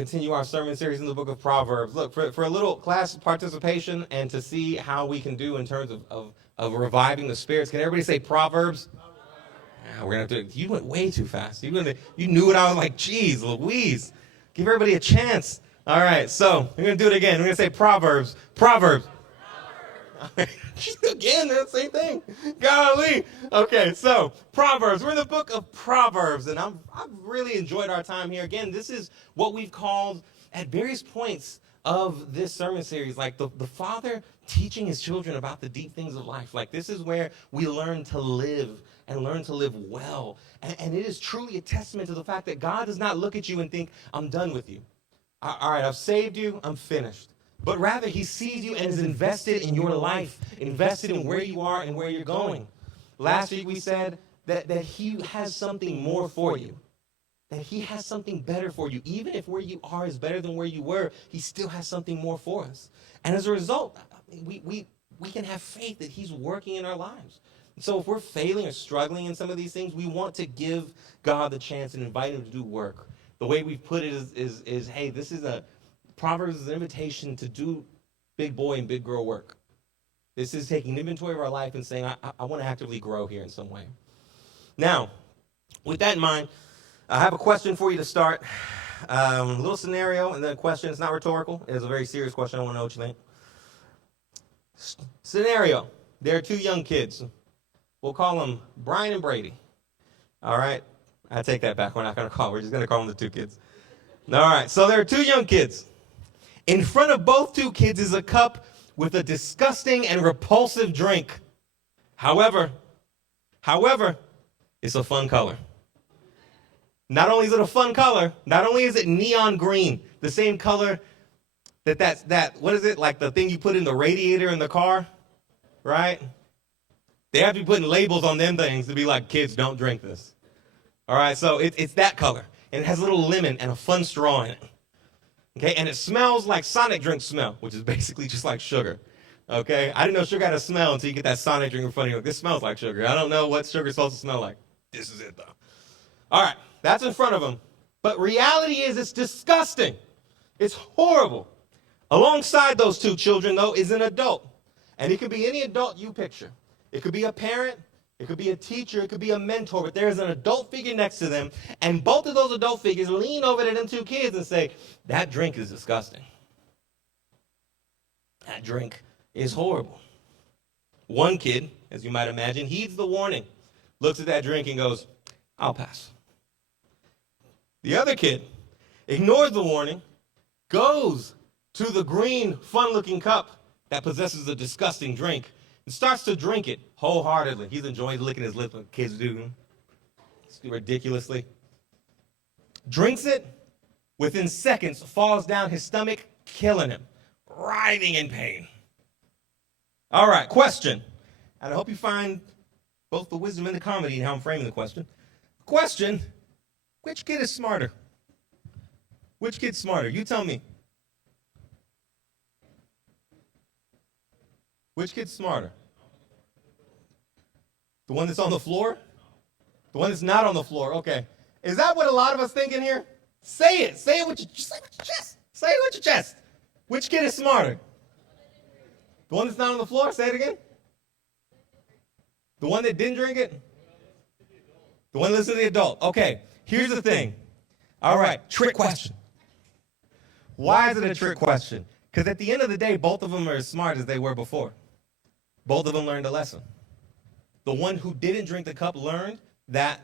Continue our sermon series in the book of Proverbs. Look, for a little class participation and to see how we can do in terms of reviving the spirits, can everybody say Proverbs? Yeah, we're going to have to, you went way too fast. You knew what I was like, geez, Louise. Give everybody a chance. All right, so we're going to do it again. We're going to say Proverbs. Proverbs. Again, that same thing. Golly. Okay, so Proverbs. We're in the book of Proverbs, and I've really enjoyed our time here. Again, this is what we've called at various points of this sermon series, like the father teaching his children about the deep things of life. Like this is where we learn to live and learn to live well. And it is truly a testament to the fact that God does not look at you and think, I'm done with you. All right, I've saved you, I'm finished. But rather, he sees you and is invested in your life, invested in where you are and where you're going. Last week we said that he has something more for you, that he has something better for you. Even if where you are is better than where you were, he still has something more for us. And as a result, we can have faith that he's working in our lives. So if we're failing or struggling in some of these things, we want to give God the chance and invite him to do work. The way we've put it is hey, this is Proverbs is an invitation to do big boy and big girl work. This is taking inventory of our life and saying, I want to actively grow here in some way. Now, with that in mind, I have a question for you to start. A little scenario and then a question. It's not rhetorical. It is a very serious question. I want to know what you think. Scenario. There are two young kids. We'll call them Brian and Brady. All right? I take that back. We're not going to call. We're just going to call them the two kids. All right. So there are two young kids. In front of both two kids is a cup with a disgusting and repulsive drink. However, it's a fun color. Not only is it a fun color, not only is it neon green, the same color that what is it, like the thing you put in the radiator in the car, right? They have to be putting labels on them things to be like, kids, don't drink this. All right, so it's that color. And it has a little lemon and a fun straw in it. Okay, and it smells like Sonic drink smell, which is basically just like sugar. Okay, I didn't know sugar had a smell until you get that Sonic drink in front of you. Like, this smells like sugar. I don't know what sugar's supposed to smell like. This is it, though. All right, that's in front of them. But reality is it's disgusting. It's horrible. Alongside those two children, though, is an adult. And it could be any adult you picture. It could be a parent. It could be a teacher, it could be a mentor, but there's an adult figure next to them, and both of those adult figures lean over to them two kids and say, that drink is disgusting. That drink is horrible. One kid, as you might imagine, heeds the warning, looks at that drink and goes, I'll pass. The other kid ignores the warning, goes to the green, fun-looking cup that possesses a disgusting drink, and starts to drink it wholeheartedly. He's enjoying licking his lips like kids do. Ridiculously. Drinks it, within seconds, falls down his stomach, killing him, writhing in pain. All right, question. And I hope you find both the wisdom and the comedy in how I'm framing the question. Question, which kid is smarter? Which kid's smarter? You tell me. Which kid's smarter? The one that's on the floor? The one that's not on the floor. Okay. Is that what a lot of us think in here? Say it. Say it with your chest. Say it with your chest. Which kid is smarter? The one that's not on the floor? Say it again. The one that didn't drink it? The one that listened to the adult. Okay. Here's the thing. All right. Trick question. Why is it a trick question? Because at the end of the day, both of them are as smart as they were before. Both of them learned a lesson. The one who didn't drink the cup learned that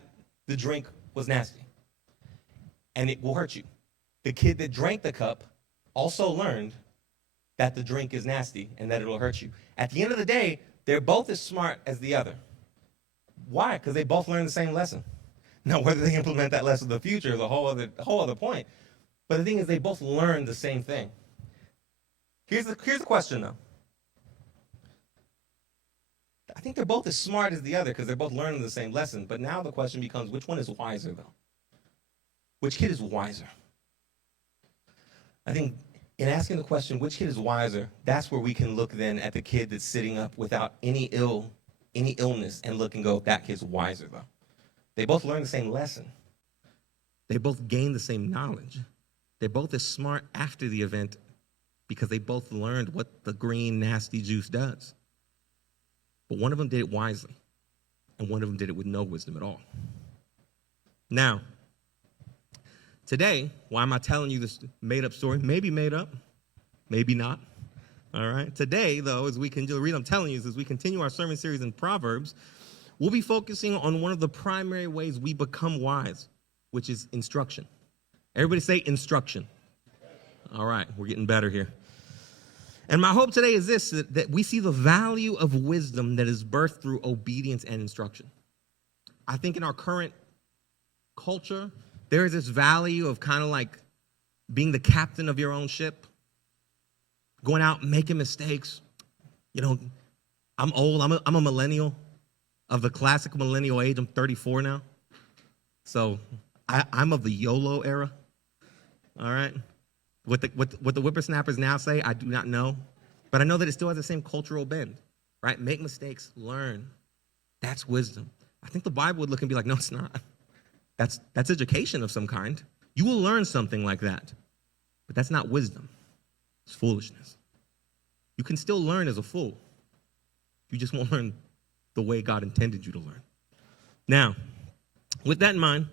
the drink was nasty. And it will hurt you. The kid that drank the cup also learned that the drink is nasty and that it will hurt you. At the end of the day, they're both as smart as the other. Why? Because they both learned the same lesson. Now, whether they implement that lesson in the future is a whole other point. But the thing is, they both learned the same thing. Here's the question, though. I think they're both as smart as the other because they're both learning the same lesson. But now the question becomes, which one is wiser, though? Which kid is wiser? I think in asking the question, which kid is wiser, that's where we can look then at the kid that's sitting up without any illness and look and go, that kid's wiser, though. They both learned the same lesson. They both gained the same knowledge. They're both as smart after the event because they both learned what the green, nasty juice does. But one of them did it wisely, and one of them did it with no wisdom at all. Now, today, why am I telling you this made-up story? Maybe made up, maybe not. All right. Today, though, the reason I'm telling you is as we continue our sermon series in Proverbs, we'll be focusing on one of the primary ways we become wise, which is instruction. Everybody say instruction. All right, we're getting better here. And my hope today is this, that we see the value of wisdom that is birthed through obedience and instruction. I think in our current culture, there is this value of kind of like being the captain of your own ship, going out, making mistakes. You know, I'm old. I'm a millennial of the classic millennial age. I'm 34 now. So I'm of the YOLO era. All right. What the whippersnappers now say, I do not know. But I know that it still has the same cultural bend, right? Make mistakes, learn. That's wisdom. I think the Bible would look and be like, no, it's not. That's education of some kind. You will learn something like that. But that's not wisdom. It's foolishness. You can still learn as a fool. You just won't learn the way God intended you to learn. Now, with that in mind,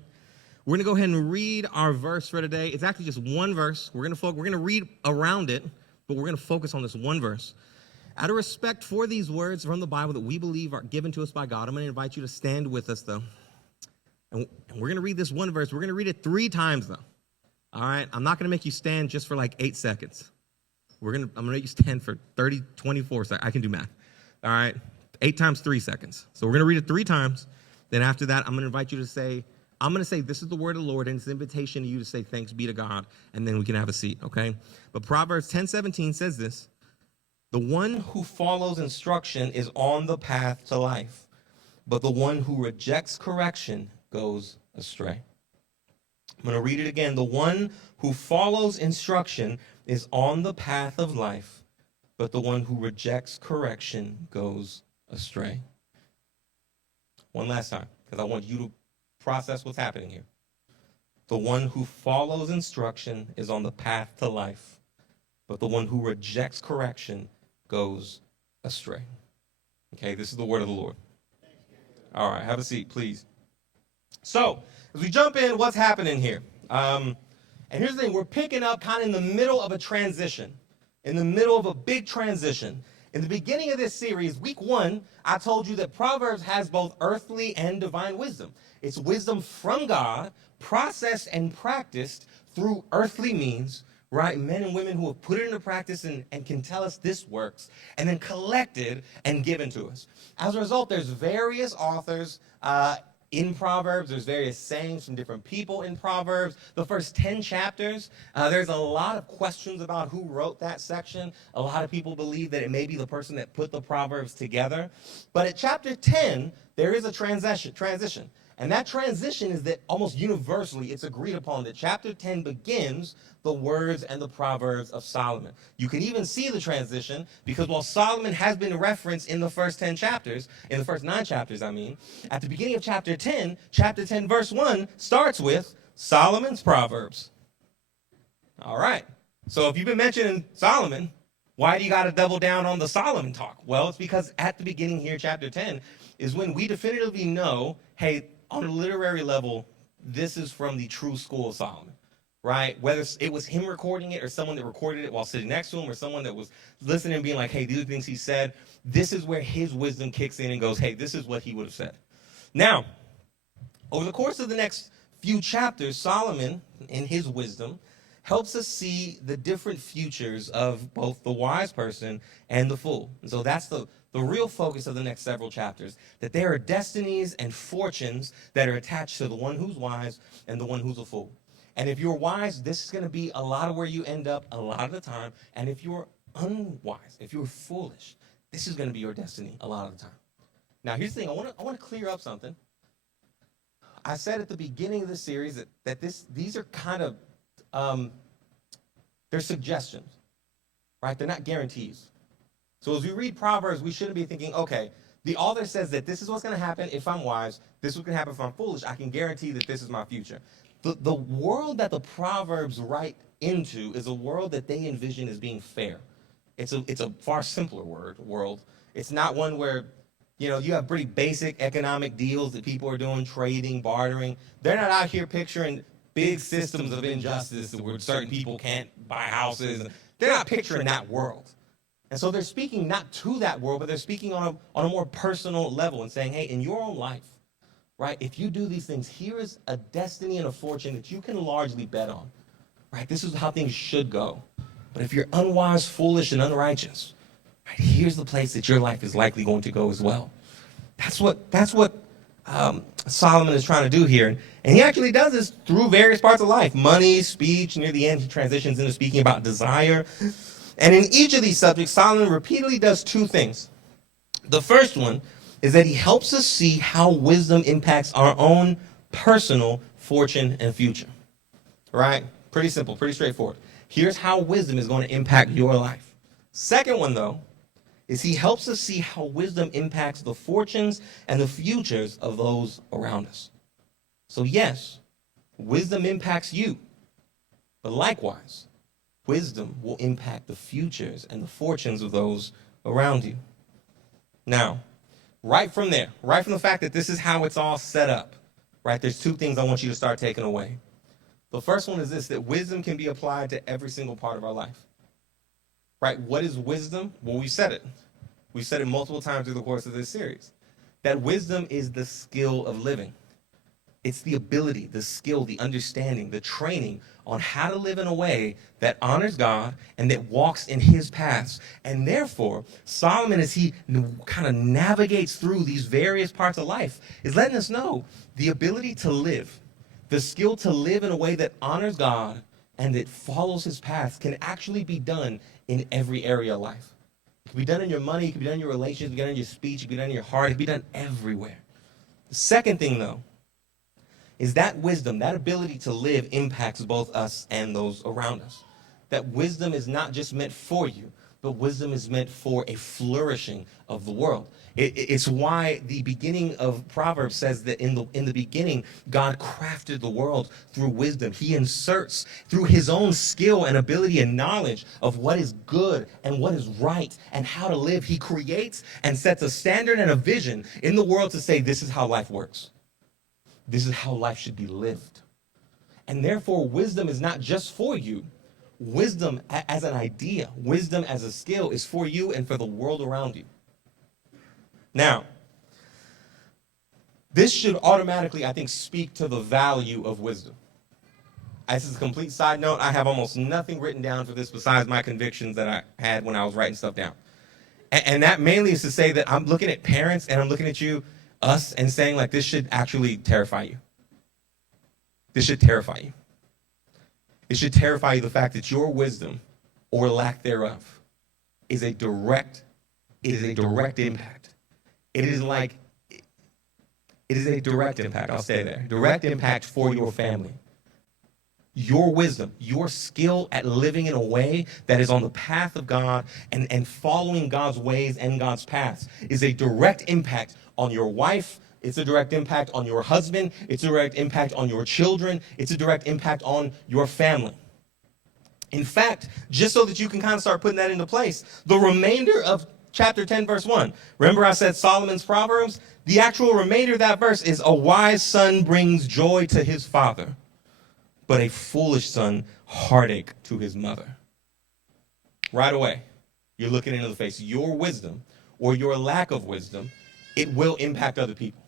we're going to go ahead and read our verse for today. It's actually just one verse. We're going to read around it, but we're going to focus on this one verse. Out of respect for these words from the Bible that we believe are given to us by God, I'm going to invite you to stand with us, though. And we're going to read this one verse. We're going to read it 3 times, though. All right? I'm not going to make you stand just for like 8 seconds. I'm going to make you stand for 30, 24 seconds. I can do math. All right? 8 times 3 seconds. So we're going to read it 3 times. Then after that, I'm going to invite you to say, I'm going to say, this is the word of the Lord, and it's an invitation to you to say, thanks be to God, and then we can have a seat, okay? But Proverbs 10:17 says this, the one who follows instruction is on the path to life, but the one who rejects correction goes astray. I'm going to read it again. The one who follows instruction is on the path of life, but the one who rejects correction goes astray. One last time, because I want you to process what's happening here. The one who follows instruction is on the path to life, but the one who rejects correction goes astray. Okay, this is the word of the Lord. All right, have a seat, please. So, as we jump in, what's happening here? And here's the thing, we're picking up kind of in the middle of a transition, in the middle of a big transition. In the beginning of this series, week 1, I told you that Proverbs has both earthly and divine wisdom. It's wisdom from God, processed and practiced through earthly means, right? Men and women who have put it into practice and can tell us this works, and then collected and given to us. As a result, there's various authors in Proverbs. There's various sayings from different people in Proverbs. The first 10 chapters, there's a lot of questions about who wrote that section. A lot of people believe that it may be the person that put the Proverbs together. But at chapter 10, there is a transition. And that transition is that almost universally it's agreed upon that chapter 10 begins the words and the Proverbs of Solomon. You can even see the transition because while Solomon has been referenced in the first 10 chapters, in the first 9 chapters, at the beginning of chapter 10 verse 1 starts with Solomon's Proverbs. All right. So if you've been mentioning Solomon, why do you got to double down on the Solomon talk? Well, it's because at the beginning here, chapter 10, is when we definitively know, hey, on a literary level, this is from the true school of Solomon, right? Whether it was him recording it or someone that recorded it while sitting next to him or someone that was listening and being like, hey, these are things he said, this is where his wisdom kicks in and goes, hey, this is what he would have said. Now, over the course of the next few chapters, Solomon, in his wisdom, helps us see the different futures of both the wise person and the fool. And so that's the real focus of the next several chapters, that there are destinies and fortunes that are attached to the one who's wise and the one who's a fool. And if you're wise, this is going to be a lot of where you end up a lot of the time. And if you're unwise, if you're foolish, this is going to be your destiny a lot of the time. Now, here's the thing. I want to clear up something. I said at the beginning of the series that these are kind of they're suggestions, right? They're not guarantees. So as we read Proverbs, we shouldn't be thinking, okay, the author says that this is what's going to happen if I'm wise. This is what's going to happen if I'm foolish. I can guarantee that this is my future. The world that the Proverbs write into is a world that they envision as being fair. It's a far simpler world. It's not one where, you have pretty basic economic deals that people are doing, trading, bartering. They're not out here picturing big systems of injustice where certain people can't buy houses. They're not picturing that world. And so they're speaking not to that world, but they're speaking on a more personal level and saying, hey, in your own life, right, if you do these things, here is a destiny and a fortune that you can largely bet on, right? This is how things should go. But if you're unwise, foolish, and unrighteous, right, here's the place that your life is likely going to go as well. That's what Solomon is trying to do here. And he actually does this through various parts of life. Money, speech. Near the end, he transitions into speaking about desire. And in each of these subjects, Solomon repeatedly does two things. The first one is that he helps us see how wisdom impacts our own personal fortune and future. Right? Pretty simple, pretty straightforward. Here's how wisdom is going to impact your life. Second one, though, is he helps us see how wisdom impacts the fortunes and the futures of those around us. So yes, wisdom impacts you, but likewise, wisdom will impact the futures and the fortunes of those around you. Now, right from there, right from the fact that this is how it's all set up, right, there's two things I want you to start taking away. The first one is this, that wisdom can be applied to every single part of our life. Right? What is wisdom? Well, we said it. We've said it multiple times through the course of this series. That wisdom is the skill of living. It's the ability, the skill, the understanding, the training on how to live in a way that honors God and that walks in his paths. And therefore, Solomon, as he kind of navigates through these various parts of life, is letting us know the ability to live, the skill to live in a way that honors God and that follows his paths can actually be done in every area of life. It can be done in your money, it can be done in your relationships, it can be done in your speech, it can be done in your heart, it can be done everywhere. The second thing, though, is that wisdom, that ability to live impacts both us and those around us. That wisdom is not just meant for you, but wisdom is meant for a flourishing of the world. It's why the beginning of Proverbs says that in the beginning, God crafted the world through wisdom. He inserts through his own skill and ability and knowledge of what is good and what is right and how to live. He creates and sets a standard and a vision in the world to say, this is how life works. This is how life should be lived. And therefore, wisdom is not just for you. Wisdom as an idea, wisdom as a skill is for you and for the world around you. Now, this should automatically, I think, speak to the value of wisdom. This is a complete side note. I have almost nothing written down for this besides my convictions that I had when I was writing stuff down. And that mainly is to say that I'm looking at parents and I'm looking at you, us, and saying like this should actually terrify you. This should terrify you. It should terrify you the fact that your wisdom or lack thereof is a direct impact. It is a direct impact. I'll stay there. Direct impact for your family. Your wisdom, your skill at living in a way that is on the path of God and following God's ways and God's paths is a direct impact on your wife. It's a direct impact on your husband. It's a direct impact on your children. It's a direct impact on your family. In fact, just so that you can kind of start putting that into place, the remainder of chapter 10, verse 1. Remember I said Solomon's Proverbs? The actual remainder of that verse is a wise son brings joy to his father, but a foolish son heartache to his mother. Right away, you're looking into the face. Your wisdom or your lack of wisdom, it will impact other people.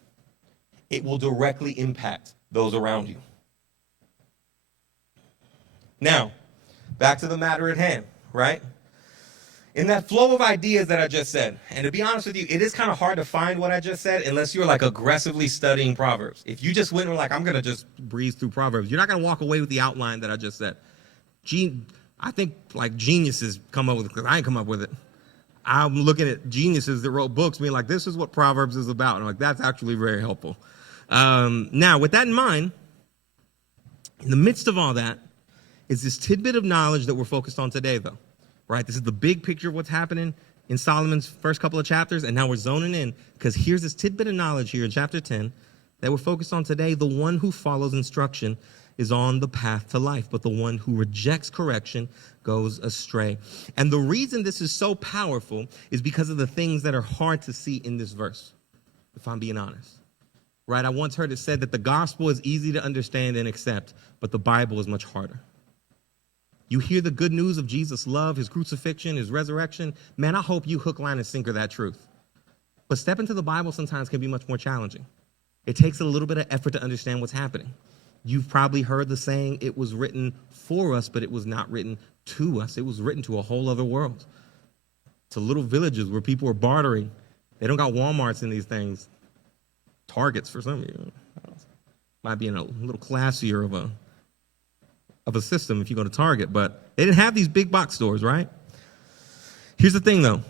It will directly impact those around you. Now, back to the matter at hand, right? In that flow of ideas that I just said, and to be honest with you, it is kind of hard to find what I just said unless you're like aggressively studying Proverbs. If you just went and were like, I'm going to just breeze through Proverbs, you're not going to walk away with the outline that I just said. I think like geniuses come up with it because I ain't come up with it. I'm looking at geniuses that wrote books being like, this is what Proverbs is about. And I'm like, that's actually very helpful. Now, with that in mind, in the midst of all that is this tidbit of knowledge that we're focused on today, though. Right? This is the big picture of what's happening in Solomon's first couple of chapters, and now we're zoning in because here's this tidbit of knowledge here in chapter 10 that we're focused on today, the one who follows instruction is on the path to life, but the one who rejects correction goes astray. And the reason this is so powerful is because of the things that are hard to see in this verse, if I'm being honest. Right? I once heard it said that the gospel is easy to understand and accept, but the Bible is much harder. You hear the good news of Jesus' love, his crucifixion, his resurrection. Man, I hope you hook, line, and sinker that truth. But step into the Bible sometimes can be much more challenging. It takes a little bit of effort to understand what's happening. You've probably heard the saying, it was written for us, but it was not written to us. It was written to a whole other world. To little villages where people were bartering. They don't got Walmarts in these things. Targets for some of you. Might be in a little classier of a system if you go to Target, but they didn't have these big box stores, right? Here's the thing, though.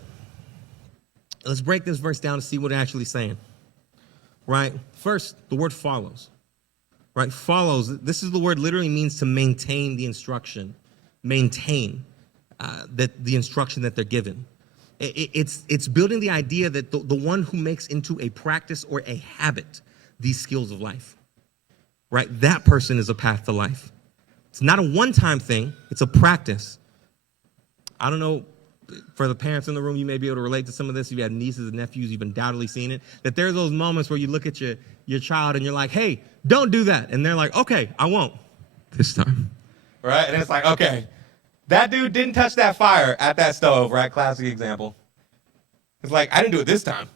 Let's break this verse down to see what it's actually saying, right? First, the word follows, right? Follows, this is the word literally means to maintain the instruction, maintain the instruction that they're given. It's building the idea that the one who makes into a practice or a habit these skills of life, right? That person is a path to life. It's not a one-time thing. It's a practice. I don't know, for the parents in the room, you may be able to relate to some of this. If you have nieces and nephews, you've undoubtedly seen it. That there's those moments where you look at your child and you're like, hey, don't do that. And they're like, okay, I won't this time. Right? And it's like, okay, that dude didn't touch that fire at that stove, right? Classic example. It's like, I didn't do it this time.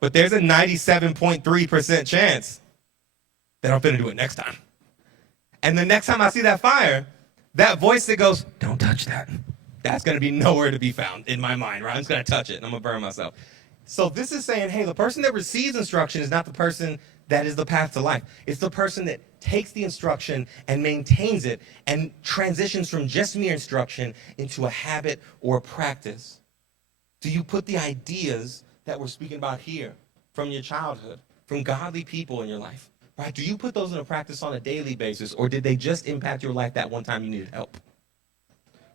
But there's a 97.3% chance that I'm finna do it next time. And the next time I see that fire, that voice that goes, don't touch that, that's going to be nowhere to be found in my mind, right? I'm just going to touch it and I'm going to burn myself. So this is saying, hey, the person that receives instruction is not the person that is the path to life. It's the person that takes the instruction and maintains it and transitions from just mere instruction into a habit or a practice. Do you put the ideas that we're speaking about here from your childhood, from godly people in your life? Right? Do you put those into practice on a daily basis, or did they just impact your life that one time you needed help?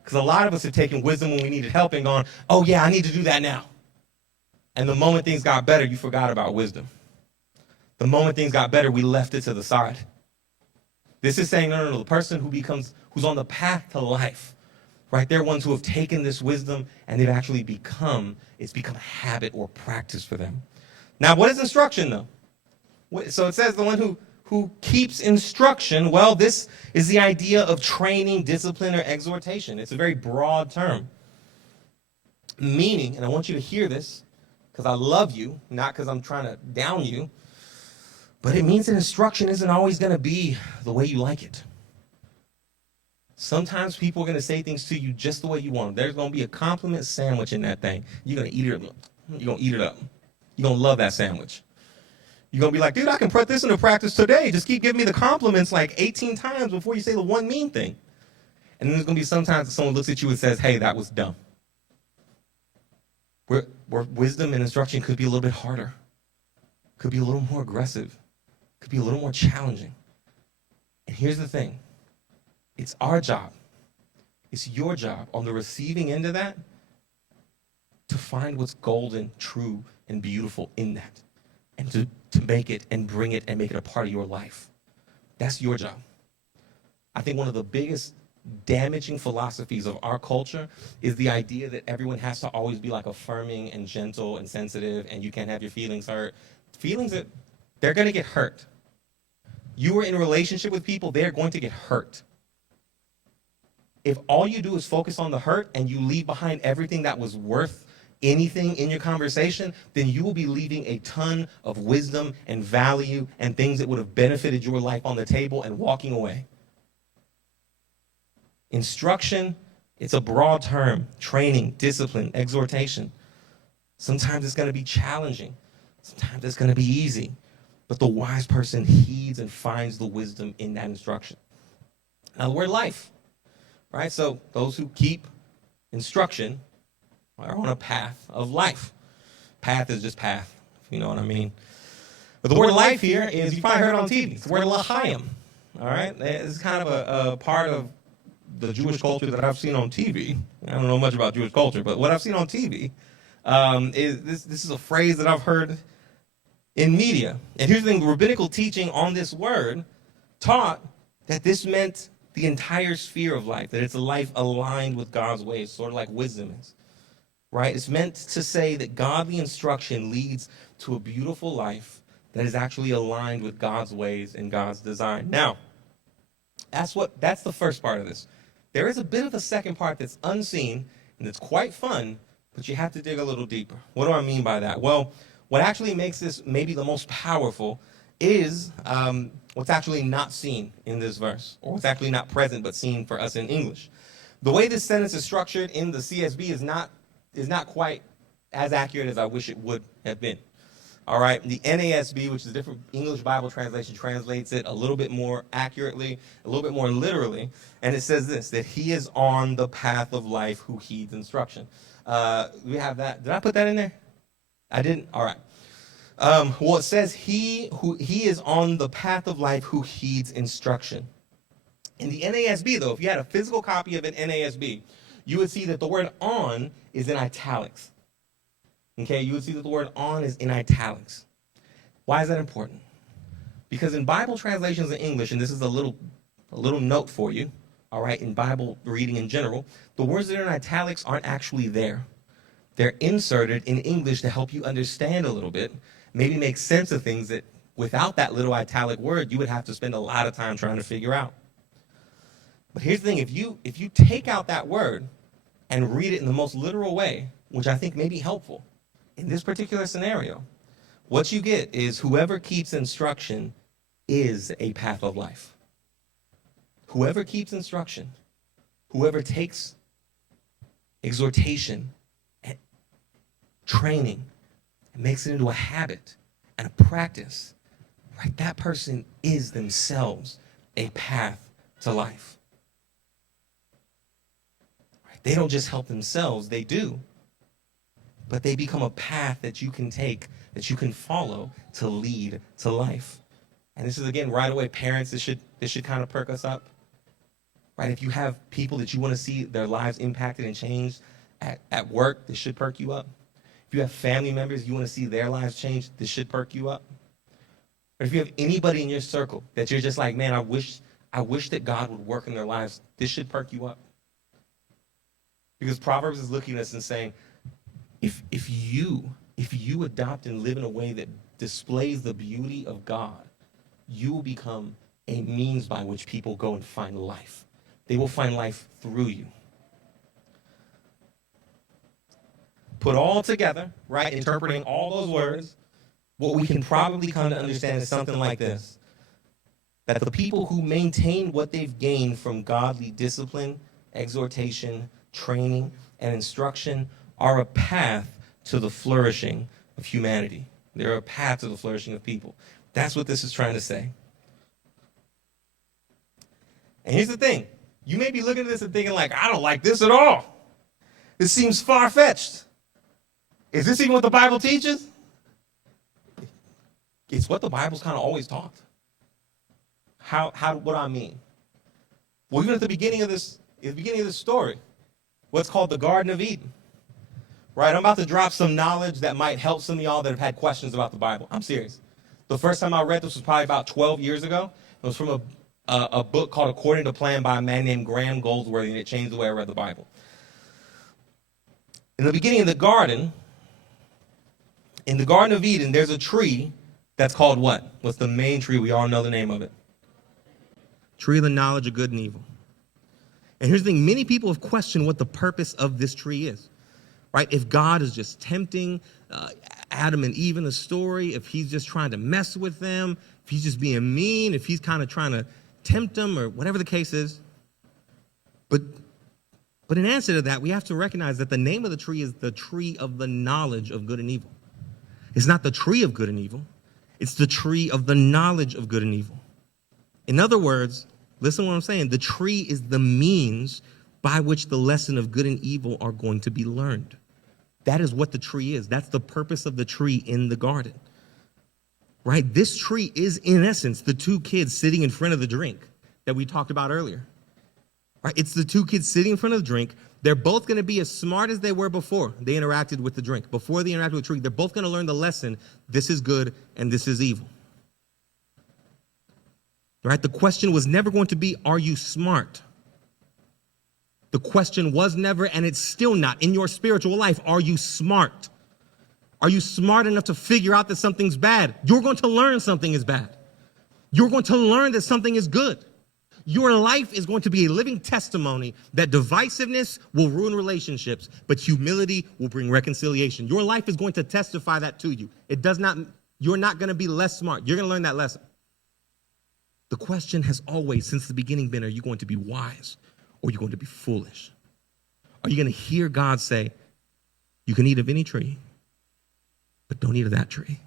Because a lot of us have taken wisdom when we needed help and gone, oh yeah, I need to do that now. And the moment things got better, you forgot about wisdom. The moment things got better, we left it to the side. This is saying, no, the person who's on the path to life, right? They're ones who have taken this wisdom and they've actually it's become a habit or practice for them. Now, what is instruction though? So it says the one who keeps instruction. Well, this is the idea of training, discipline, or exhortation. It's a very broad term. Meaning, and I want you to hear this because I love you, not because I'm trying to down you, but it means that instruction isn't always going to be the way you like it. Sometimes people are going to say things to you just the way you want them. There's going to be a compliment sandwich in that thing. You're going to eat it up. You're going to eat it up. You're going to love that sandwich. You're going to be like, dude, I can put this into practice today. Just keep giving me the compliments like 18 times before you say the one mean thing. And then there's going to be sometimes that someone looks at you and says, hey, that was dumb. Where wisdom and instruction could be a little bit harder. Could be a little more aggressive. Could be a little more challenging. And here's the thing. It's our job. It's your job on the receiving end of that to find what's golden, true, and beautiful in that. And to make it and bring it and make it a part of your life. That's your job. I think one of the biggest damaging philosophies of our culture is the idea that everyone has to always be like affirming and gentle and sensitive and you can't have your feelings hurt. Feelings that they're going to get hurt. You are in a relationship with people, they're going to get hurt. If all you do is focus on the hurt and you leave behind everything that was worth anything in your conversation, then you will be leaving a ton of wisdom and value and things that would have benefited your life on the table and walking away. Instruction, it's a broad term. Training, discipline, exhortation. Sometimes it's going to be challenging. Sometimes it's going to be easy. But the wise person heeds and finds the wisdom in that instruction. Now the word life, right? So those who keep instruction are on a path of life. Path is just path, if you know what I mean. But the word life here is, you probably heard it on TV. It's the word l'chaim, all right? It's kind of a part of the Jewish culture that I've seen on TV. I don't know much about Jewish culture, but what I've seen on TV is this is a phrase that I've heard in media. And here's the thing, rabbinical teaching on this word taught that this meant the entire sphere of life, that it's a life aligned with God's ways, sort of like wisdom is, right? It's meant to say that godly instruction leads to a beautiful life that is actually aligned with God's ways and God's design. Now, that's the first part of this. There is a bit of a second part that's unseen and it's quite fun, but you have to dig a little deeper. What do I mean by that? Well, what actually makes this maybe the most powerful is what's actually not seen in this verse, or what's actually not present but seen for us in English. The way this sentence is structured in the CSB is not quite as accurate as I wish it would have been. All right, the NASB, which is a different English Bible translation, translates it a little bit more accurately, a little bit more literally, and it says this, that he is on the path of life who heeds instruction. We have that. Did I put that in there? I didn't? All right. Well, it says he is on the path of life who heeds instruction. In the NASB, though, if you had a physical copy of an NASB, you would see that the word on is in italics. Okay, you would see that the word on is in italics. Why is that important? Because in Bible translations in English, and this is a little note for you, all right, in Bible reading in general, the words that are in italics aren't actually there. They're inserted in English to help you understand a little bit, maybe make sense of things that without that little italic word, you would have to spend a lot of time trying to figure out. But here's the thing, if you take out that word and read it in the most literal way, which I think may be helpful, in this particular scenario, what you get is whoever keeps instruction is a path of life. Whoever keeps instruction, whoever takes exhortation, and training, and makes it into a habit and a practice, right? That person is themselves a path to life. Right? They don't just help themselves, they do. But they become a path that you can take, that you can follow to lead to life. And this is, again, right away, parents, this should kind of perk us up. Right? If you have people that you want to see their lives impacted and changed at work, this should perk you up. If you have family members, you want to see their lives changed, this should perk you up. Or if you have anybody in your circle that you're just like, man, I wish that God would work in their lives, this should perk you up. Because Proverbs is looking at us and saying, if you adopt and live in a way that displays the beauty of God, you will become a means by which people go and find life. They will find life through you. Put all together, right, interpreting all those words, what we can probably come to understand is something like this: that the people who maintain what they've gained from godly discipline, exhortation, training, and instruction are a path to the flourishing of humanity. They're a path to the flourishing of people. That's what this is trying to say. And here's the thing. You may be looking at this and thinking like, I don't like this at all. This seems far-fetched. Is this even what the Bible teaches? It's what the Bible's kind of always taught. What do I mean? Well, even at the beginning of this story, what's called the Garden of Eden. Right, I'm about to drop some knowledge that might help some of y'all that have had questions about the Bible. I'm serious. The first time I read this was probably about 12 years ago. It was from a book called According to Plan by a man named Graham Goldsworthy, and it changed the way I read the Bible. In the beginning of the garden, in the Garden of Eden, there's a tree that's called what? What's the main tree? We all know the name of it. Tree of the knowledge of good and evil. And here's the thing. Many people have questioned what the purpose of this tree is. Right? If God is just tempting Adam and Eve in the story, if he's just trying to mess with them, if he's just being mean, if he's kind of trying to tempt them or whatever the case is. But in answer to that, we have to recognize that the name of the tree is the tree of the knowledge of good and evil. It's not the tree of good and evil. It's the tree of the knowledge of good and evil. In other words, listen to what I'm saying. The tree is the means by which the lesson of good and evil are going to be learned. That is what the tree is. That's the purpose of the tree in the garden. Right? This tree is, in essence, the two kids sitting in front of the drink that we talked about earlier. Right? It's the two kids sitting in front of the drink. They're both going to be as smart as they were before they interacted with the drink. Before they interacted with the tree, they're both going to learn the lesson, this is good and this is evil. right? The question was never going to be, are you smart? The question was never, and it's still not, in your spiritual life, are you smart? Are you smart enough to figure out that something's bad? You're going to learn something is bad. You're going to learn that something is good. Your life is going to be a living testimony that divisiveness will ruin relationships, but humility will bring reconciliation. Your life is going to testify that to you. You're not going to be less smart. You're going to learn that lesson. The question has always, since the beginning, been, are you going to be wise or are you going to be foolish? Are you going to hear God say, you can eat of any tree, but don't eat of that tree?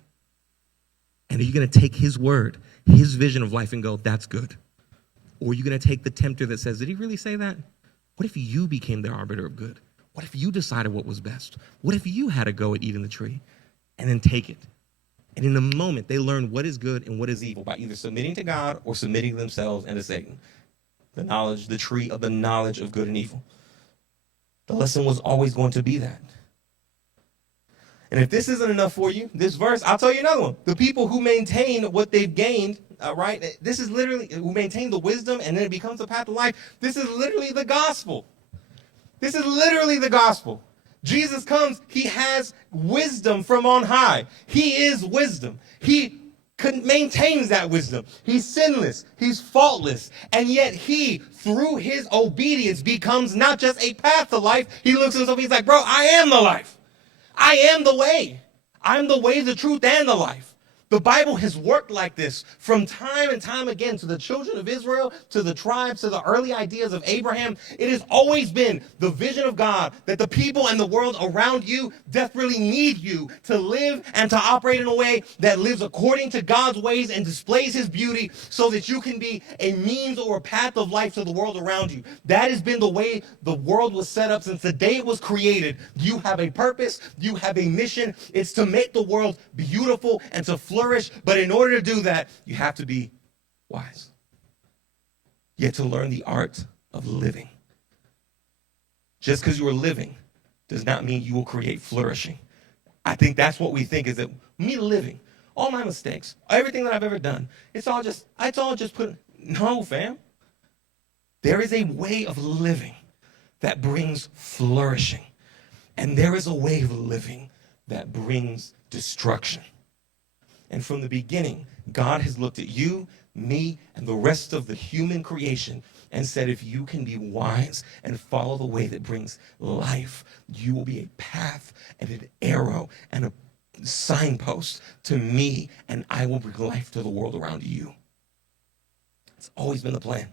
And are you going to take his word, his vision of life, and go, that's good? Or are you going to take the tempter that says, did he really say that? What if you became the arbiter of good? What if you decided what was best? What if you had a go at eating the tree and then take it? And in a moment, they learn what is good and what is evil by either submitting to God or submitting themselves and to Satan. The tree of the knowledge of good and evil. The lesson was always going to be that. And if this isn't enough for you, this verse, I'll tell you another one. The people who maintain what they've gained, right? This is literally, who maintain the wisdom and then it becomes a path to life. This is literally the gospel. This is literally the gospel. Jesus comes, he has wisdom from on high. He is wisdom. He maintains that wisdom. He's sinless. He's faultless. And yet he, through his obedience, becomes not just a path to life. He looks at himself, he's like, bro, I am the life. I am the way. I'm the way, the truth, and the life. The Bible has worked like this from time and time again to the children of Israel, to the tribes, to the early ideas of Abraham. It has always been the vision of God that the people and the world around you desperately need you to live and to operate in a way that lives according to God's ways and displays his beauty so that you can be a means or a path of life to the world around you. That has been the way the world was set up since the day it was created. You have a purpose. You have a mission. It's to make the world beautiful and to flourish. But in order to do that, you have to be wise. You have to learn the art of living. Just because you are living does not mean you will create flourishing. I think that's what we think is that me living, all my mistakes, everything that I've ever done, it's all just put. No, fam. There is a way of living that brings flourishing. And there is a way of living that brings destruction. And from the beginning, God has looked at you, me, and the rest of the human creation and said, if you can be wise and follow the way that brings life, you will be a path and an arrow and a signpost to me, and I will bring life to the world around you. It's always been the plan.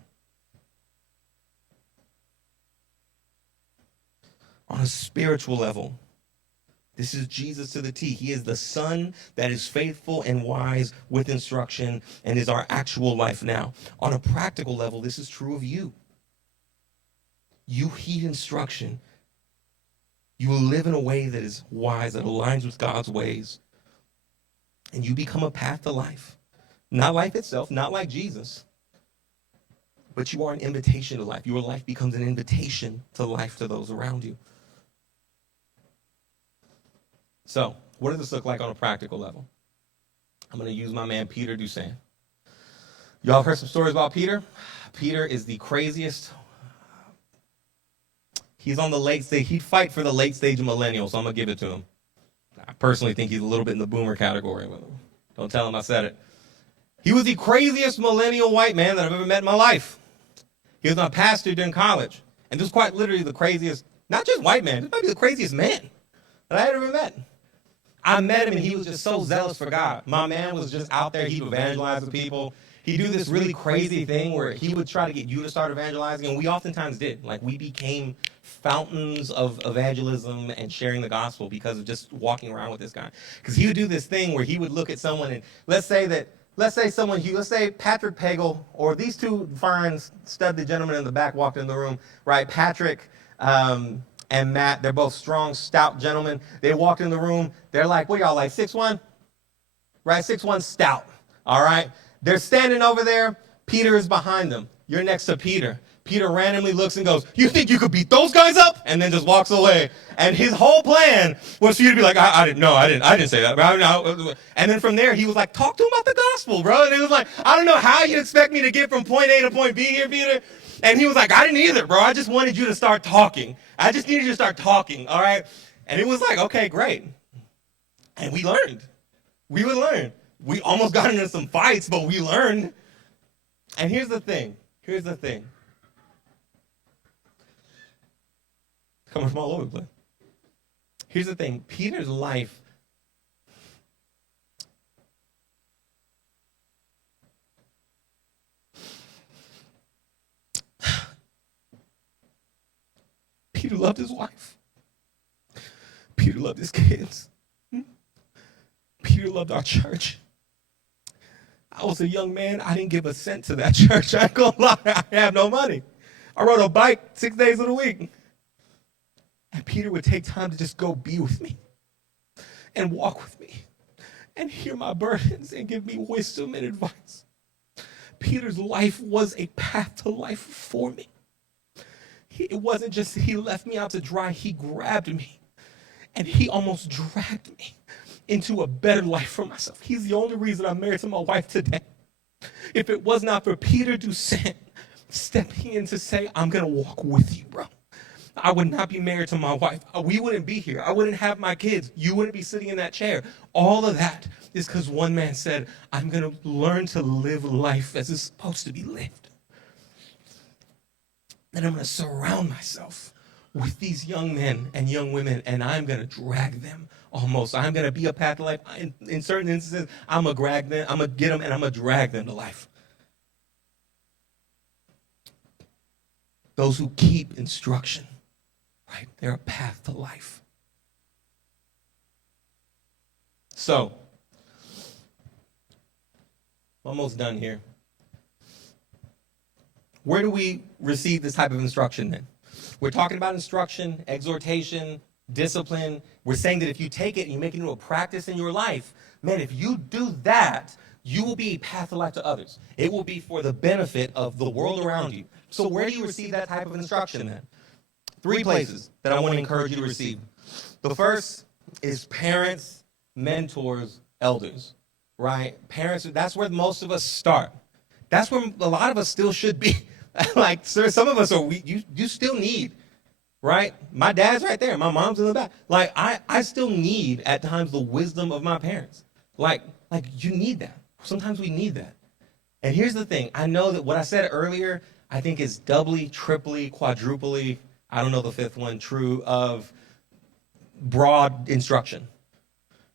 On a spiritual level, this is Jesus to the T. He is the Son that is faithful and wise with instruction and is our actual life now. On a practical level, this is true of you. You heed instruction. You will live in a way that is wise, that aligns with God's ways. And you become a path to life. Not life itself, not like Jesus. But you are an invitation to life. Your life becomes an invitation to life to those around you. So, what does this look like on a practical level? I'm going to use my man Peter Doosan. Y'all have heard some stories about Peter? Peter is the craziest. He's on the late stage. He'd fight for the late stage of millennials, so I'm going to give it to him. I personally think he's a little bit in the boomer category. Don't tell him I said it. He was the craziest millennial white man that I've ever met in my life. He was my pastor during college. And this was quite literally the craziest, not just white man, this might be the craziest man that I had ever met. I met him and he was just so zealous for God. My man was just out there. He'd evangelize with people. He'd do this really crazy thing where he would try to get you to start evangelizing, and we oftentimes did. Like, we became fountains of evangelism and sharing the gospel because of just walking around with this guy. Because he would do this thing where he would look at someone, and let's say Patrick Pagel, or these two fine, studly gentlemen in the back walked in the room, right? Patrick and Matt, they're both strong, stout gentlemen. They walked in the room. They're like, what y'all, like 6'1"? Right, 6'1", stout, all right? They're standing over there. Peter is behind them. You're next to Peter. Peter randomly looks and goes, "You think you could beat those guys up?" And then just walks away. And his whole plan was for you to be like, I didn't say that. And then from there, he was like, talk to him about the gospel, bro. And it was like, I don't know how you expect me to get from point A to point B here, Peter. And he was like, I didn't either, bro. I just wanted you to start talking. I just needed you to start talking, all right? And it was like, okay, great. And we learned. We would learn. We almost got into some fights, but we learned. And here's the thing. Coming from all over the place. Here's the thing. Peter's life Peter loved his wife. Peter loved his kids. Peter loved our church. I was a young man. I didn't give a cent to that church. I ain't gonna lie. I have no money. I rode a bike 6 days of the week. And Peter would take time to just go be with me and walk with me and hear my burdens and give me wisdom and advice. Peter's life was a path to life for me. It wasn't just he left me out to dry. He grabbed me and he almost dragged me into a better life for myself. He's the only reason I'm married to my wife today. If it was not for Peter Ducent stepping in to say, I'm going to walk with you, bro, I would not be married to my wife. We wouldn't be here. I wouldn't have my kids. You wouldn't be sitting in that chair. All of that is because one man said, I'm going to learn to live life as it's supposed to be lived. And I'm going to surround myself with these young men and young women, and I'm going to drag them almost. I'm going to be a path to life. In certain instances, I'm going to drag them. I'm going to get them, and I'm going to drag them to life. Those who keep instruction, right? They're a path to life. So, almost done here. Where do we receive this type of instruction then? We're talking about instruction, exhortation, discipline. We're saying that if you take it and you make it into a practice in your life, man, if you do that, you will be a path to life to others. It will be for the benefit of the world around you. So where do you receive that type of instruction then? 3 places that I want to encourage you to receive. The first is parents, mentors, elders, right? Parents, that's where most of us start. That's where a lot of us still should be. Like, sir, some of us are, you still need, right? My dad's right there. My mom's in the back. Like, I still need, at times, the wisdom of my parents. Like you need that. Sometimes we need that. And here's the thing. I know that what I said earlier, I think is doubly, triply, quadruply, I don't know the 5th one, true of broad instruction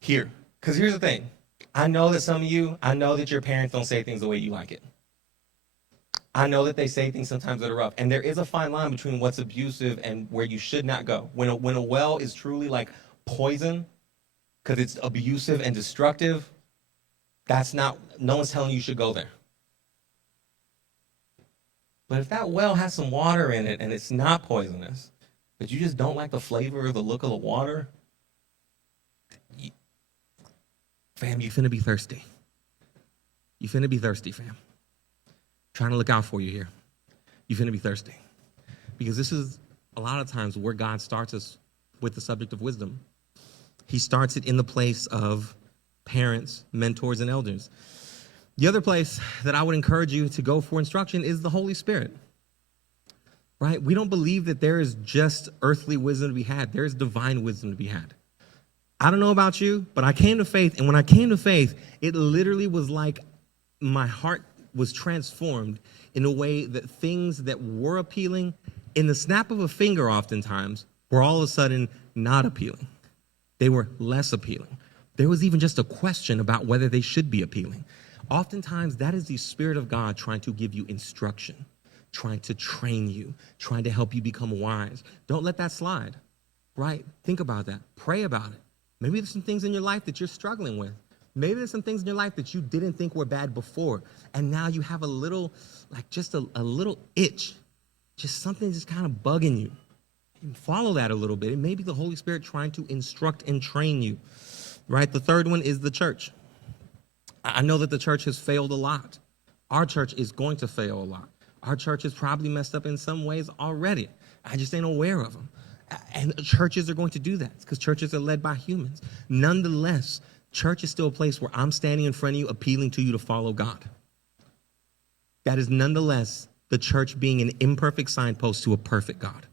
here. Because here's the thing. I know that some of you, I know that your parents don't say things the way you like it. I know that they say things sometimes that are rough. And there is a fine line between what's abusive and where you should not go. When a well is truly like poison, because it's abusive and destructive, that's not, no one's telling you should go there. But if that well has some water in it and it's not poisonous, but you just don't like the flavor or the look of the water, fam, you finna be thirsty. You finna be thirsty, fam. Trying to look out for you here. You finna be thirsty. Because this is a lot of times where God starts us with the subject of wisdom. He starts it in the place of parents, mentors, and elders. The other place that I would encourage you to go for instruction is the Holy Spirit. Right? We don't believe that there is just earthly wisdom to be had. There is divine wisdom to be had. I don't know about you, but I came to faith, and when I came to faith, it literally was like my heart was transformed in a way that things that were appealing in the snap of a finger oftentimes were all of a sudden not appealing. They were less appealing. There was even just a question about whether they should be appealing. Oftentimes, that is the Spirit of God trying to give you instruction, trying to train you, trying to help you become wise. Don't let that slide, right? Think about that. Pray about it. Maybe there's some things in your life that you're struggling with. Maybe there's some things in your life that you didn't think were bad before, and now you have a little, like just a little itch, just something just kind of bugging you. And follow that a little bit. It may be the Holy Spirit trying to instruct and train you, right? The third one is the church. I know that the church has failed a lot. Our church is going to fail a lot. Our church is probably messed up in some ways already. I just ain't aware of them. And churches are going to do that because churches are led by humans. Nonetheless, church is still a place where I'm standing in front of you, appealing to you to follow God. That is nonetheless the church being an imperfect signpost to a perfect God.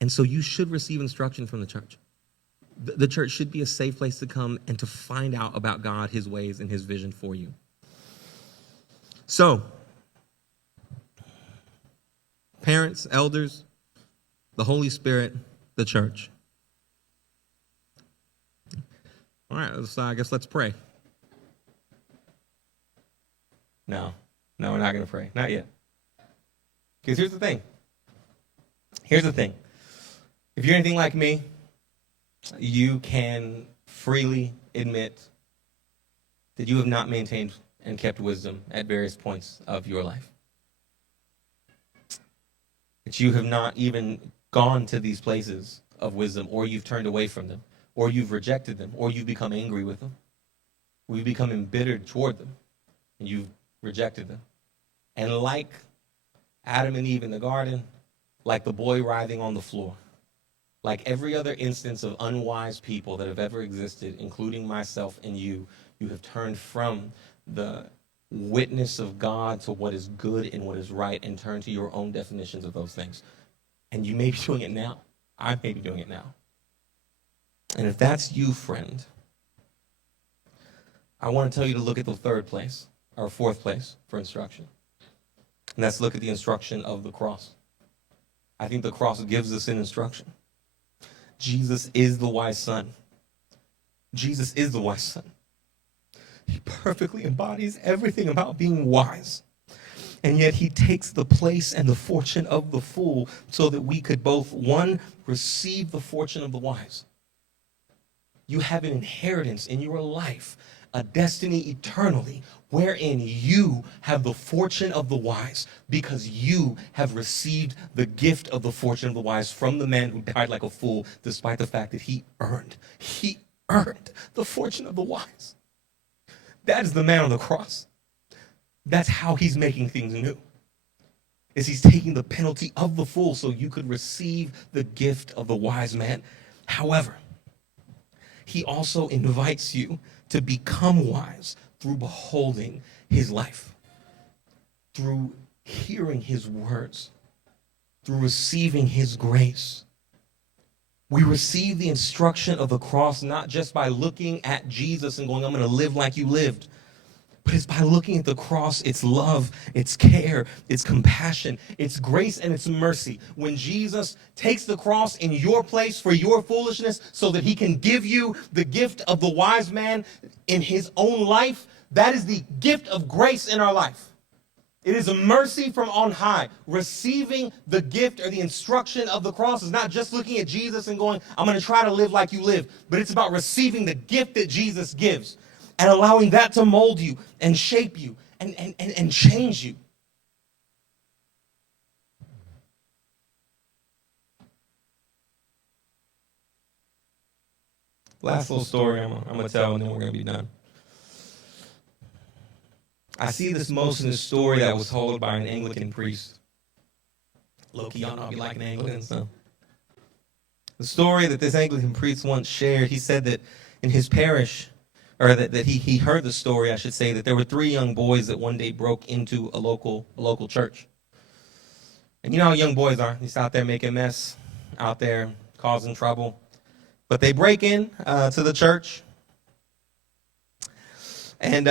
And so you should receive instruction from the church. The church should be a safe place to come and to find out about God, his ways, and his vision for you. So, parents, elders, the Holy Spirit, the church. All right, so I guess let's pray. No, we're not going to pray. Not yet. Because here's the thing. If you're anything like me, you can freely admit that you have not maintained and kept wisdom at various points of your life. That you have not even gone to these places of wisdom, or you've turned away from them, or you've rejected them, or you've become angry with them. We've become embittered toward them, and you've rejected them. And like Adam and Eve in the garden, like the boy writhing on the floor, like every other instance of unwise people that have ever existed, including myself and you have turned from the witness of God to what is good and what is right and turned to your own definitions of those things. And you may be doing it now. I may be doing it now. And if that's you, friend, I want to tell you to look at the third place, or fourth place for instruction. And that's look at the instruction of the cross. I think the cross gives us an instruction. Jesus is the wise son. Jesus is the wise son. He perfectly embodies everything about being wise. And yet he takes the place and the fortune of the fool so that we could both, one, receive the fortune of the wise. You have an inheritance in your life, a destiny eternally, wherein you have the fortune of the wise because you have received the gift of the fortune of the wise from the man who died like a fool, despite the fact that he earned the fortune of the wise. That is the man on the cross. That's how he's making things new. Is he's taking the penalty of the fool so you could receive the gift of the wise man. However, he also invites you to become wise through beholding his life, through hearing his words, through receiving his grace. We receive the instruction of the cross not just by looking at Jesus and going, I'm going to live like you lived, but it's by looking at the cross, its love, its care, its compassion, its grace, and its mercy. When Jesus takes the cross in your place for your foolishness so that he can give you the gift of the wise man in his own life, that is the gift of grace in our life. It is a mercy from on high. Receiving the gift or the instruction of the cross is not just looking at Jesus and going, I'm going to try to live like you live, but it's about receiving the gift that Jesus gives and allowing that to mold you and shape you and change you. Last little story I'm going to tell, and then we're going to be done. I see this most in a story that was told by an Anglican priest. Low-key, y'all know I be liking Anglicans, so. The story that this Anglican priest once shared, he said that in his parish, or that he heard the story, I should say, that there were 3 young boys that one day broke into a local church. And you know how young boys are. He's out there making a mess, out there causing trouble. But they break in to the church, and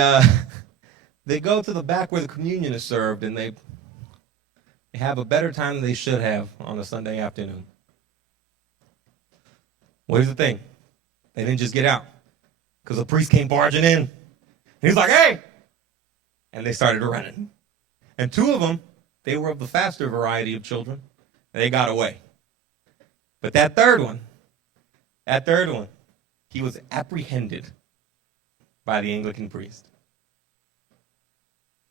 they go to the back where the communion is served, and they have a better time than they should have on a Sunday afternoon. Well, here's the thing. They didn't just get out, because the priest came barging in. And he's like, hey! And they started running. And 2 of them, they were of the faster variety of children. They got away. But that third one, he was apprehended by the Anglican priest.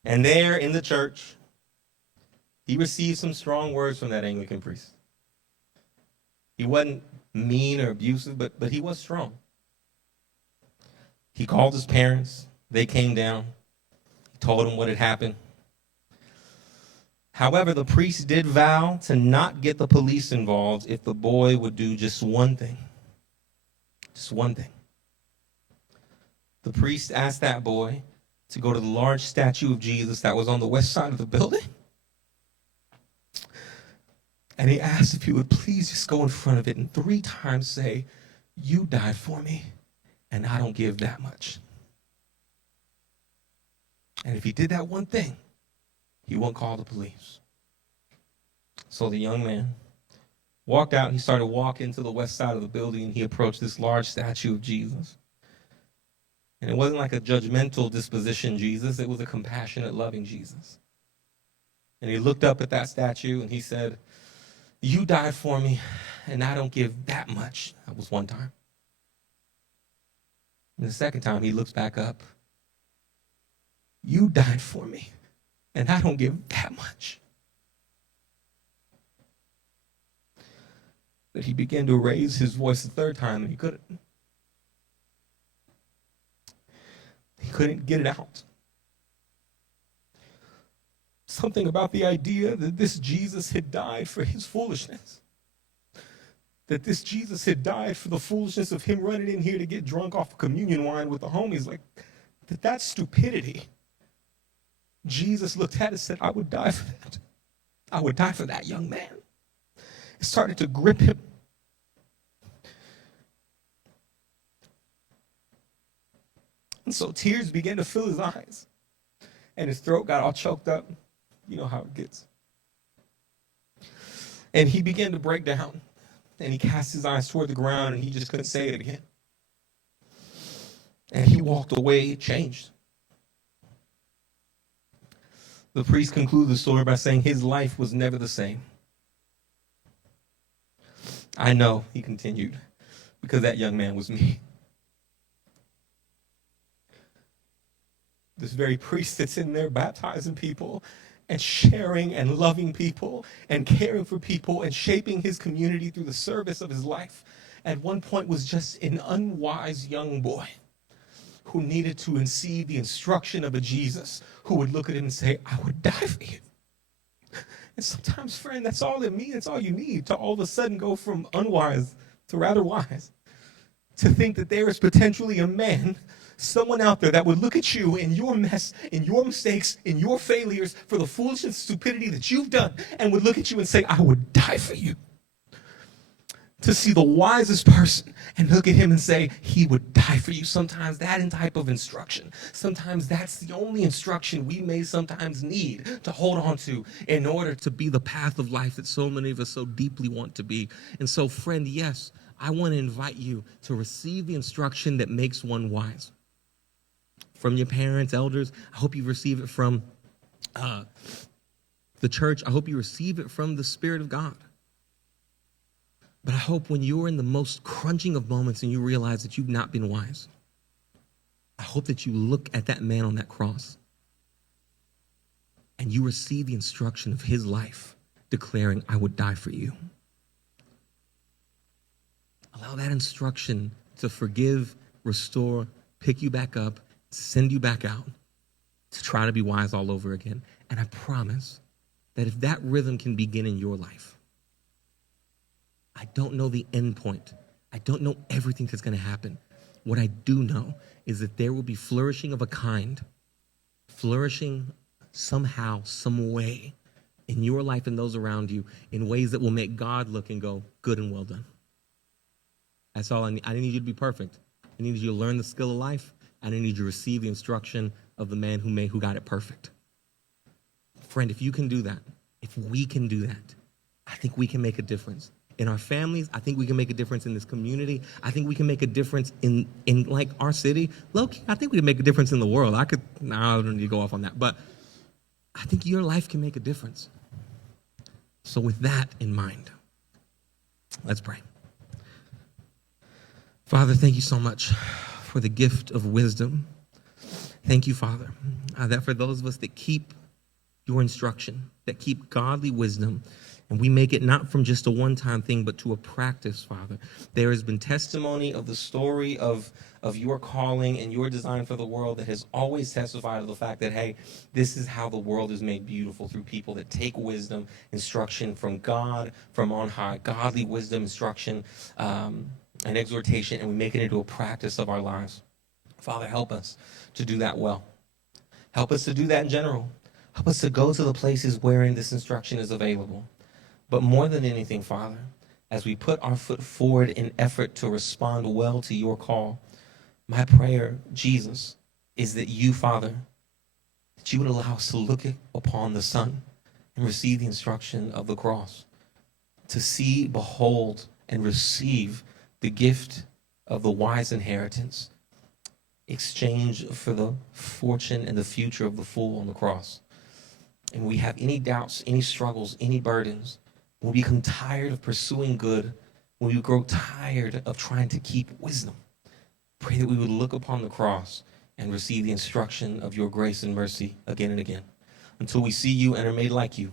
And there in the church, he received some strong words from that Anglican priest. He wasn't mean or abusive, but he was strong. He called his parents. They came down. He told them what had happened. However, the priest did vow to not get the police involved if the boy would do just one thing. Just one thing. The priest asked that boy to go to the large statue of Jesus that was on the west side of the building. And he asked if he would please just go in front of it and 3 times say, "You died for me, and I don't give that much." And if he did that one thing, he won't call the police. So the young man walked out. He started walking to the west side of the building, and he approached this large statue of Jesus. And it wasn't like a judgmental disposition Jesus. It was a compassionate, loving Jesus. And he looked up at that statue, and he said, "You died for me, and I don't give that much." That was one time. And the second time, he looks back up. "You died for me, and I don't give that much." But he began to raise his voice the third time, and he couldn't. He couldn't get it out. Something about the idea that this Jesus had died for his foolishness. That this Jesus had died for the foolishness of him running in here to get drunk off of communion wine with the homies. Like, that's stupidity. Jesus looked at it and said, "I would die for that. I would die for that young man." It started to grip him. And so tears began to fill his eyes. And his throat got all choked up. You know how it gets. And he began to break down. And he cast his eyes toward the ground, and he just couldn't say it again. And he walked away changed. The priest concluded the story by saying his life was never the same. "I know," he continued, "because that young man was me." This very priest that's in there baptizing people and sharing and loving people and caring for people and shaping his community through the service of his life, at one point was just an unwise young boy who needed to receive the instruction of a Jesus who would look at him and say, "I would die for you." And sometimes, friend, that's all it means. That's all you need to all of a sudden go from unwise to rather wise. To think that there is potentially a man, someone out there that would look at you in your mess, in your mistakes, in your failures, for the foolish and stupidity that you've done, and would look at you and say, "I would die for you." To see the wisest person and look at him and say, "He would die for you." Sometimes that type of instruction, sometimes that's the only instruction we may sometimes need to hold on to in order to be the path of life that so many of us so deeply want to be. And so, friend, yes, I want to invite you to receive the instruction that makes one wise. From your parents, elders, I hope you receive it from the church. I hope you receive it from the Spirit of God. But I hope when you're in the most crunching of moments and you realize that you've not been wise, I hope that you look at that man on that cross and you receive the instruction of his life declaring, "I would die for you." Allow that instruction to forgive, restore, pick you back up, send you back out to try to be wise all over again. And I promise that if that rhythm can begin in your life, I don't know the end point. I don't know everything that's going to happen. What I do know is that there will be flourishing of a kind, flourishing somehow, some way in your life and those around you in ways that will make God look and go, "Good and well done." That's all I need. I didn't need you to be perfect. I needed you to learn the skill of life. I didn't need you to receive the instruction of the man who got it perfect. Friend, if you can do that, if we can do that, I think we can make a difference. In our families, I think we can make a difference in this community. I think we can make a difference in like our city. Look, I think we can make a difference in the world. I don't need to go off on that, but I think your life can make a difference. So with that in mind, let's pray. Father, thank you so much for the gift of wisdom. Thank you, Father, that for those of us that keep your instruction, that keep godly wisdom, And we make it not from just a one-time thing, but to a practice, Father. There has been testimony of the story of your calling and your design for the world that has always testified of the fact that, hey, this is how the world is made beautiful, through people that take wisdom, instruction from God, from on high, godly wisdom, instruction, and exhortation, and we make it into a practice of our lives. Father, help us to do that well. Help us to do that in general. Help us to go to the places wherein this instruction is available. But more than anything, Father, as we put our foot forward in effort to respond well to your call, my prayer, Jesus, is that you, Father, that you would allow us to look upon the Son and receive the instruction of the cross, to see, behold, and receive the gift of the wise inheritance, exchange for the fortune and the future of the fool on the cross. And we have any doubts, any struggles, any burdens, when we become tired of pursuing good, when we grow tired of trying to keep wisdom, pray that we would look upon the cross and receive the instruction of your grace and mercy again and again. Until we see you and are made like you,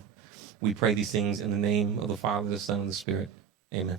we pray these things in the name of the Father, the Son, and the Spirit. Amen.